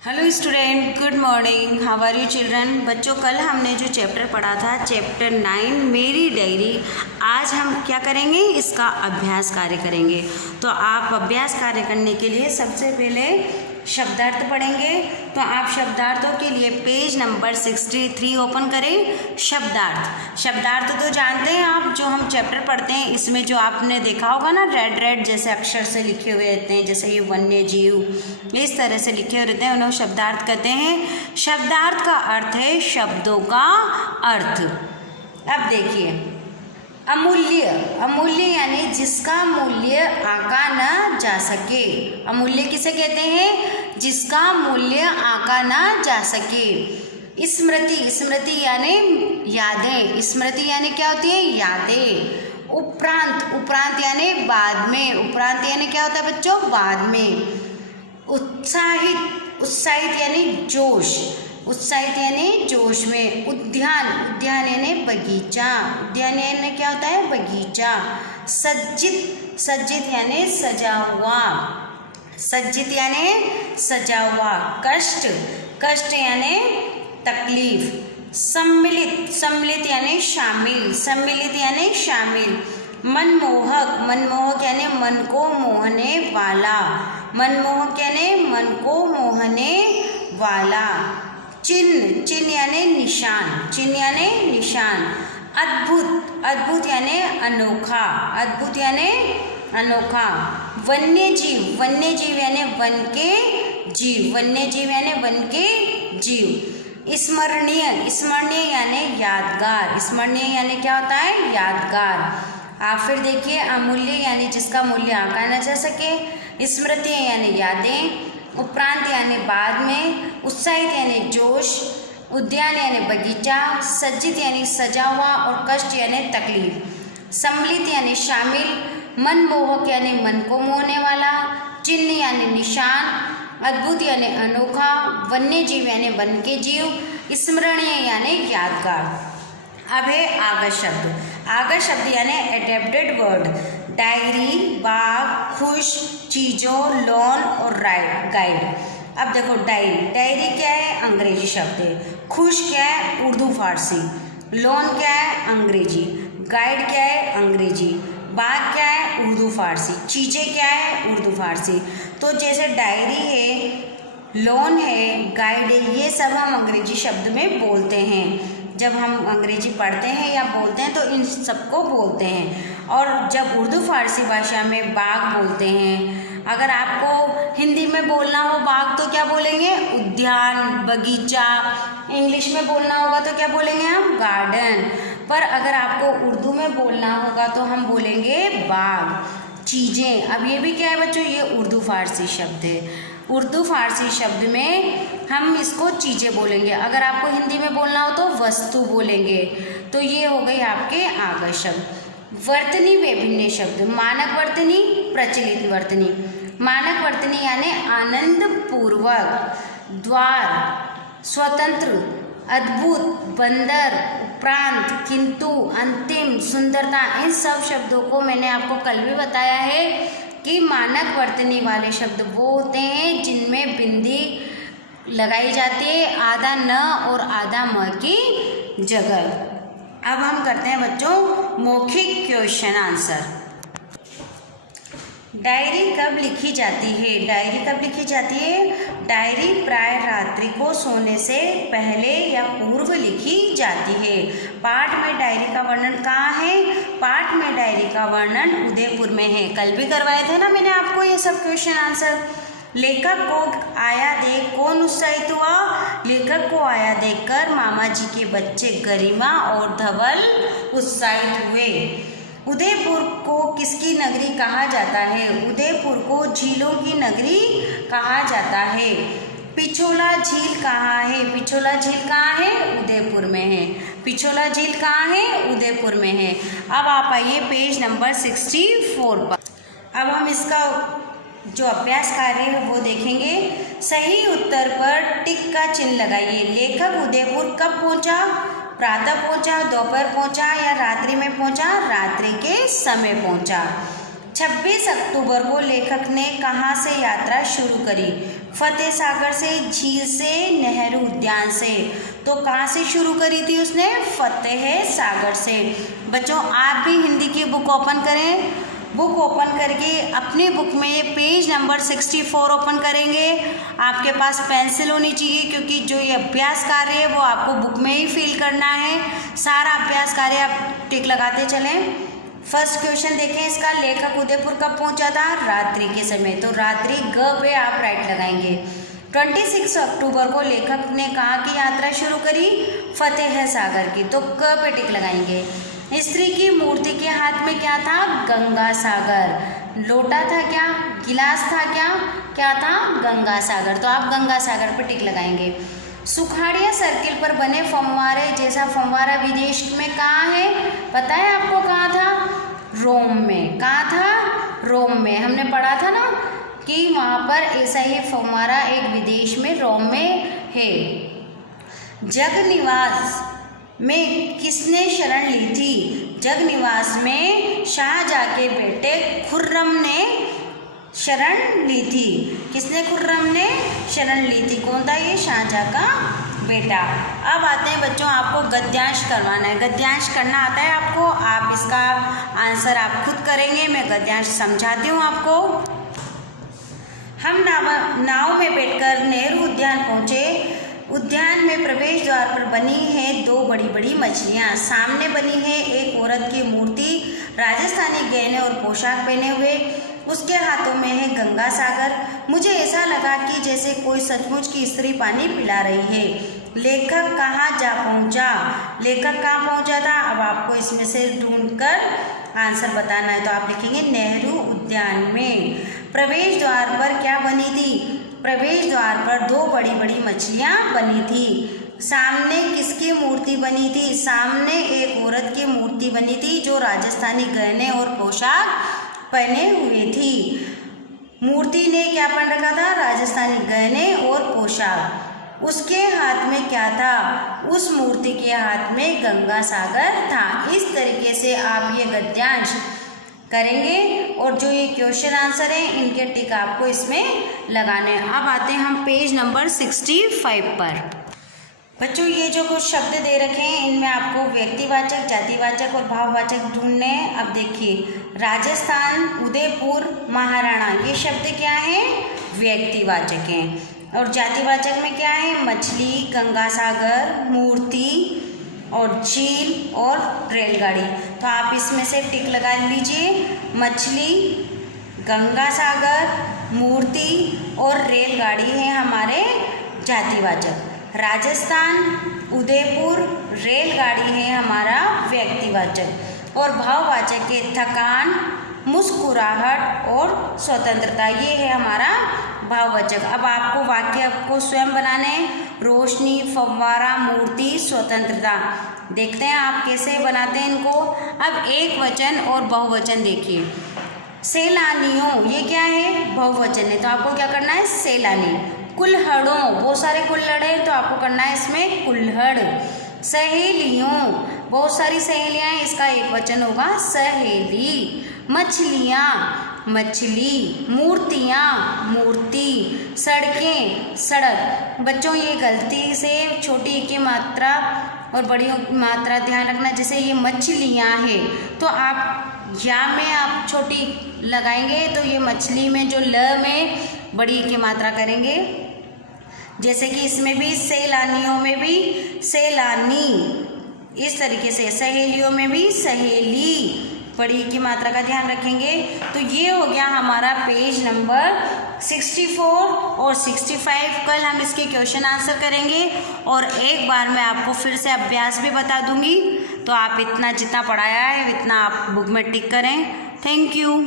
Hello student, good morning. How are you children. बच्चों, कल हमने जो चैप्टर पढ़ा था चैप्टर 9 मेरी डायरी, आज हम क्या करेंगे, इसका अभ्यास कार्य करेंगे। तो आप अभ्यास कार्य करने के लिए सबसे पहले शब्दार्थ पढ़ेंगे। तो आप शब्दार्थों के लिए पेज नंबर 63 ओपन करें। शब्दार्थ तो जानते हैं आप, जो हम चैप्टर पढ़ते हैं इसमें जो आपने देखा होगा ना, रेड रेड जैसे अक्षर से लिखे हुए रहते हैं, जैसे ये वन्य जीव इस तरह से लिखे हुए रहते हैं, उन्हें शब्दार्थ कहते हैं। शब्दार्थ का अर्थ है शब्दों का अर्थ। अब देखिए, अमूल्य, अमूल्य यानी जिसका मूल्य आंका न जा सके। अमूल्य किसे कहते हैं, जिसका मूल्य आंका न जा सके। स्मृति, स्मृति यानी यादें। स्मृति यानी क्या होती है, यादें। उपरांत, उपरांत यानी बाद में। उपरांत यानी क्या होता है बच्चों, बाद में। उत्साहित, उत्साहित यानी जोश। उत्साहित यानी जोश में। उद्यान, उद्यान यानी बगीचा। उद्यान यानी क्या होता है, बगीचा। सज्जित, सज्जित यानी सजा हुआ। सज्जित यानी सजा हुआ। कष्ट, कष्ट यानी तकलीफ। सम्मिलित, सम्मिलित यानी शामिल। सम्मिलित यानी शामिल। मनमोहक, मनमोहक यानी मन को मोहने वाला। मनमोहक यानी मन को मोहने वाला। चिन्ह, चिन्ह यानी निशान। चिन्ह यानी निशान। अद्भुत, अद्भुत यानी अनोखा। अद्भुत यानी अनोखा। वन्य जीव, वन्य जीव यानी वन के जीव। वन्य जीव यानी वन के जीव। स्मरणीय, स्मरणीय यानी यादगार। स्मरणीय यानी क्या होता है, यादगार। आप फिर देखिए, अमूल्य यानी जिसका मूल्य आंका न जा सके। स्मृति यानी यादें। उपरांत यानी बाद में। उत्साहित यानी जोश। उद्यान यानी बगीचा। सज्जित यानी सजा हुआ और कष्ट यानी तकलीफ। सम्मिलित यानी शामिल। मनमोहक यानी मन को मोहने वाला। चिन्ह यानी निशान। अद्भुत यानी अनोखा। वन्य जीव यानी वन के जीव। स्मरणीय यानी यादगार। अब है आगत शब्द। आगत शब्द यानी एडेप्टेड वर्ड। डायरी, बाग, खुश, चीज़ों, लॉन और गाइड। अब देखो, डायरी, डायरी क्या है, अंग्रेजी शब्द है। खुश क्या है, उर्दू फारसी। लॉन क्या है, अंग्रेजी। गाइड क्या है, अंग्रेजी। बाग क्या है, उर्दू फारसी। चीज़ें क्या है, उर्दू फारसी। तो जैसे डायरी है, लॉन है, गाइड है, ये सब हम अंग्रेजी शब्द में बोलते हैं। जब हम अंग्रेजी पढ़ते हैं या बोलते हैं तो इन सबको बोलते हैं। और जब उर्दू फारसी भाषा में बाग बोलते हैं। अगर आपको हिंदी में बोलना हो बाग तो क्या बोलेंगे, उद्यान, बगीचा। इंग्लिश में बोलना होगा तो क्या बोलेंगे हम, गार्डन। पर अगर आपको उर्दू में बोलना होगा तो हम बोलेंगे बाग। चीज़ें, अब ये भी क्या है बच्चों, ये उर्दू फारसी शब्द है। उर्दू फारसी शब्द में हम इसको चीज़ें बोलेंगे। अगर आपको हिंदी में बोलना हो तो वस्तु बोलेंगे। तो ये हो गई आपके आगत शब्द। वर्तनी व भिन्न शब्द। मानक वर्तनी, प्रचलित वर्तनी। मानक वर्तनी यानी आनंद पूर्वक, द्वार, स्वतंत्र, अद्भुत, बंदर, उपरांत, किंतु, अंतिम, सुंदरता। इन सब शब्दों को मैंने आपको कल भी बताया है कि मानक वर्तनी वाले शब्द वो होते हैं जिनमें बिंदी लगाई जाती है आधा न और आधा म की जगह। अब हम करते हैं बच्चों मौखिक क्वेश्चन आंसर। डायरी कब लिखी जाती है, डायरी कब लिखी जाती है। डायरी प्राय रात्रि को सोने से पहले या पूर्व लिखी जाती है। पाठ में डायरी का वर्णन कहाँ है, पाठ में डायरी का वर्णन उदयपुर में है। कल भी करवाए थे ना मैंने आपको ये सब क्वेश्चन आंसर। लेखक को आया देख कौन उत्साहित हुआ, लेखक को आया देखकर मामा जी के बच्चे गरिमा और धवल उत्साहित हुए। उदयपुर को किसकी नगरी कहा जाता है, उदयपुर को झीलों की नगरी कहा जाता है। पिछोला झील कहाँ है, पिछोला झील कहाँ है, उदयपुर में है। पिछोला झील कहाँ है, उदयपुर में है। अब आप आइए पेज नंबर 64 पर। अब हम इसका जो अभ्यास कार्य है वो देखेंगे। सही उत्तर पर टिक का चिन्ह लगाइए। लेखक उदयपुर कब पहुंचा, प्रातः पहुंचा, दोपहर पहुंचा या रात्रि में पहुंचा, रात्रि के समय पहुंचा। 26 अक्टूबर को लेखक ने कहाँ से यात्रा शुरू करी, फतेह सागर से, झील से, नेहरू उद्यान से। तो कहाँ से शुरू करी थी उसने? फतेह सागर से। बच्चों आप भी हिंदी की बुक ओपन करें। बुक ओपन करके अपनी बुक में पेज नंबर 64 ओपन करेंगे। आपके पास पेंसिल होनी चाहिए, क्योंकि जो ये अभ्यास कार्य है वो आपको बुक में ही फिल करना है। सारा अभ्यास कार्य आप टिक लगाते चलें। फर्स्ट क्वेश्चन देखें इसका, लेखक उदयपुर कब पहुंचा था? रात्रि के समय। तो रात्रि ग पे आप राइट लगाएंगे। 26 अक्टूबर को लेखक ने कहाँ की यात्रा शुरू करी? फतेह सागर की। तो क पे टिक लगाएंगे। स्त्री की मूर्ति के हाथ में क्या था? गंगा सागर। लोटा था क्या? गिलास था क्या? क्या था? गंगा सागर। तो आप गंगा सागर पर टिक लगाएंगे। सुखाड़िया सर्किल पर बने फव्वारे जैसा फव्वारा विदेश में कहाँ है? पता है आपको कहाँ था? रोम में। कहाँ था? रोम में। हमने पढ़ा था ना कि वहाँ पर ऐसा ही फव्वारा एक विदेश में रोम में है। जगनिवास में किसने शरण ली थी? जगनिवास में शाहजहाँ के बेटे खुर्रम ने शरण ली थी। किसने? खुर्रम ने शरण ली थी। कौन था ये? शाहजहाँ का बेटा। अब आते हैं बच्चों, आपको गद्यांश करवाना है। गद्यांश करना आता है आपको? आप इसका आंसर आप खुद करेंगे, मैं गद्यांश समझाती हूँ आपको। हम नाव में बैठकर नेहरू उद्यान पहुँचे। उद्यान में प्रवेश द्वार पर बनी है दो बड़ी बड़ी मछलियाँ। सामने बनी है एक औरत की मूर्ति, राजस्थानी गहने और पोशाक पहने हुए। उसके हाथों में है गंगा सागर। मुझे ऐसा लगा कि जैसे कोई सचमुच की स्त्री पानी पिला रही है। लेखक कहाँ जा पहुँचा? लेखक कहाँ पहुँचा था? अब आपको इसमें से ढूंढकर आंसर बताना है। तो आप लिखेंगे नेहरू उद्यान में। प्रवेश द्वार पर क्या बनी थी? प्रवेश द्वार पर दो बड़ी बड़ी मछलियाँ बनी थी। सामने किसकी मूर्ति बनी थी? सामने एक औरत की मूर्ति बनी थी जो राजस्थानी गहने और पोशाक पहने हुए थी। मूर्ति ने क्या पहन रखा था? राजस्थानी गहने और पोशाक। उसके हाथ में क्या था? उस मूर्ति के हाथ में गंगा सागर था। इस तरीके से आप ये गद्यांश करेंगे और जो ये क्वेश्चन आंसर है इनके टिक आपको इसमें लगाने हैं। अब आते हैं हम पेज नंबर 65 पर। बच्चों ये जो कुछ शब्द दे रखे हैं इनमें आपको व्यक्तिवाचक, जातिवाचक और भाववाचक ढूंढने हैं। अब देखिए, राजस्थान, उदयपुर, महाराणा, ये शब्द क्या हैं? व्यक्तिवाचक हैं। और जातिवाचक में क्या है? मछली, गंगा सागर, मूर्ति और झील और रेलगाड़ी। तो आप इसमें से टिक लगा लीजिए। मछली, गंगा सागर, मूर्ति और रेलगाड़ी है हमारे जातिवाचक। राजस्थान, उदयपुर, रेलगाड़ी है हमारा व्यक्तिवाचक। और भाववाचक है थकान, मुस्कुराहट और स्वतंत्रता, ये है हमारा भाववाचक। अब आपको वाक्य आपको स्वयं बनाने हैं। रोशनी, फव्वारा, मूर्ति, स्वतंत्रता। देखते हैं आप कैसे बनाते हैं इनको। अब एक वचन और बहुवचन देखिए। सैलानियों, ये क्या है? बहुवचन है। तो आपको क्या करना है? सैलानी। कुल्हड़ों, बहुत सारे कुल्हड़ हैं तो आपको करना है इसमें कुल्हड़। सहेलियों, बहुत सारी सहेलियाँ हैं, इसका एक वचन होगा सहेली। मछलियाँ, मछली। मूर्तियाँ, मूर्ति। सड़कें, सड़क। बच्चों ये गलती से छोटी की मात्रा और बड़ी मात्रा ध्यान रखना। जैसे ये मछलियाँ हैं तो आप या में आप छोटी लगाएंगे तो ये मछली में जो ल में बड़ी की मात्रा करेंगे। जैसे कि इसमें भी सैलानियों में भी सैलानी, इस तरीके से सहेलियों में भी सहेली, बड़ी की मात्रा का ध्यान रखेंगे। तो ये हो गया हमारा पेज नंबर 64 और 65। कल हम इसके क्वेश्चन आंसर करेंगे और एक बार मैं आपको फिर से अभ्यास भी बता दूंगी। तो आप इतना जितना पढ़ाया है इतना आप बुक में टिक करें। Thank you.